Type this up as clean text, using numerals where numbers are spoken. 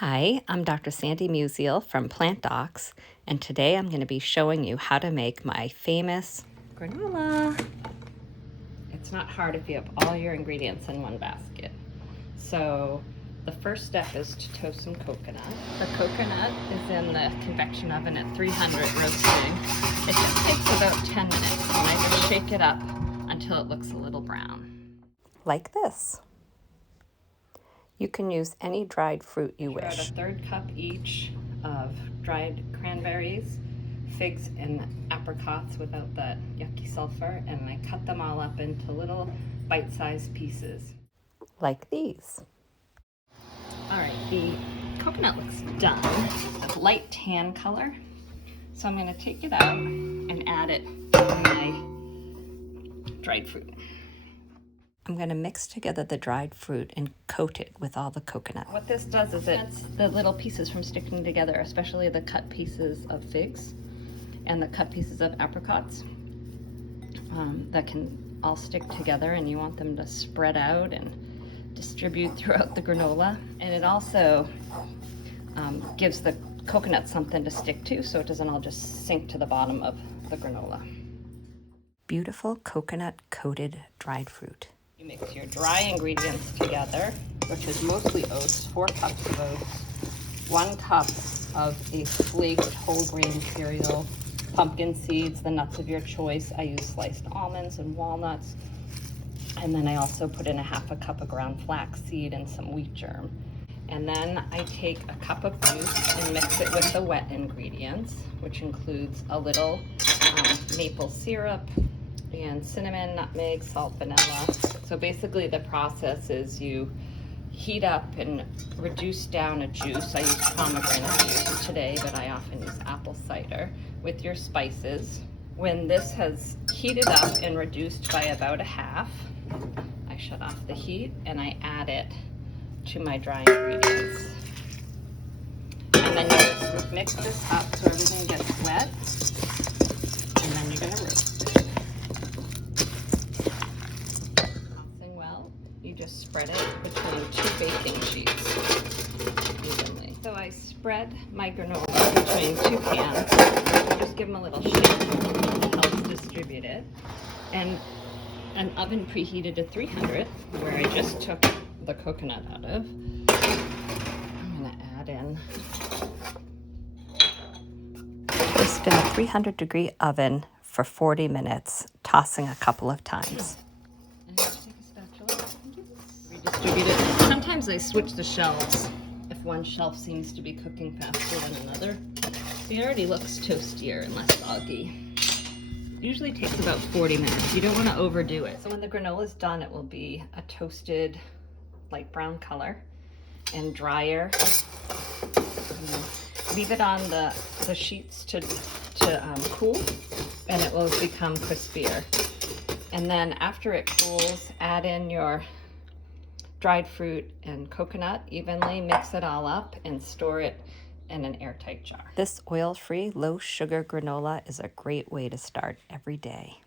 Hi, I'm Dr. Sandy Musial from Plant Docs, and today I'm going to be showing you how to make my famous granola. It's not hard if you have all your ingredients in one basket. So the first step is to toast some coconut. The coconut is in the convection oven at 300 roasting. It just takes about 10 minutes, and I just shake it up until it looks a little brown. Like this. You can use any dried fruit you wish. Add a third cup each of dried cranberries, figs, and apricots without that yucky sulfur, and I cut them all up into little bite-sized pieces. Like these. All right, the coconut looks done, a light tan color. So I'm going to take it out and add it to my dried fruit. I'm going to mix together the dried fruit and coat it with all the coconut. What this does is it prevents the little pieces from sticking together, especially the cut pieces of figs and the cut pieces of apricots that can all stick together, and you want them to spread out and distribute throughout the granola. And it also gives the coconut something to stick to so it doesn't all just sink to the bottom of the granola. Beautiful coconut coated dried fruit. You mix your dry ingredients together, which is mostly oats, 4 cups of oats, 1 cup of a flaked whole grain cereal, pumpkin seeds, the nuts of your choice. I use sliced almonds and walnuts. And then I also put in a half a cup of ground flax seed and some wheat germ. And then I take a cup of juice and mix it with the wet ingredients, which includes a little maple syrup and cinnamon, nutmeg, salt, vanilla. So basically the process is you heat up and reduce down a juice. I use pomegranate juice today, but I often use apple cider with your spices. When this has heated up and reduced by about a half, I shut off the heat and I add it to my dry ingredients. And then you just mix this up so everything gets wet, and then you're gonna roast it. Tossing well, you just spread it between 2 baking sheets evenly. So I spread my granola between 2 pans, just give them a little shake to help distribute it. And an oven preheated to 300, where I just took the coconut out of. I'm gonna add in. Just in a 300-degree oven for 40 minutes, tossing a couple of times. And take a spatula, redistribute it. Sometimes I switch the shelves if one shelf seems to be cooking faster than another. See, it already looks toastier and less soggy. It usually takes about 40 minutes. You don't want to overdo it. So when the granola is done, it will be a toasted light brown color and drier. Leave it on the sheets to cool, and it will become crispier. And then after it cools, add in your dried fruit and coconut evenly, mix it all up, and store it in an airtight jar. This oil-free, low-sugar granola is a great way to start every day.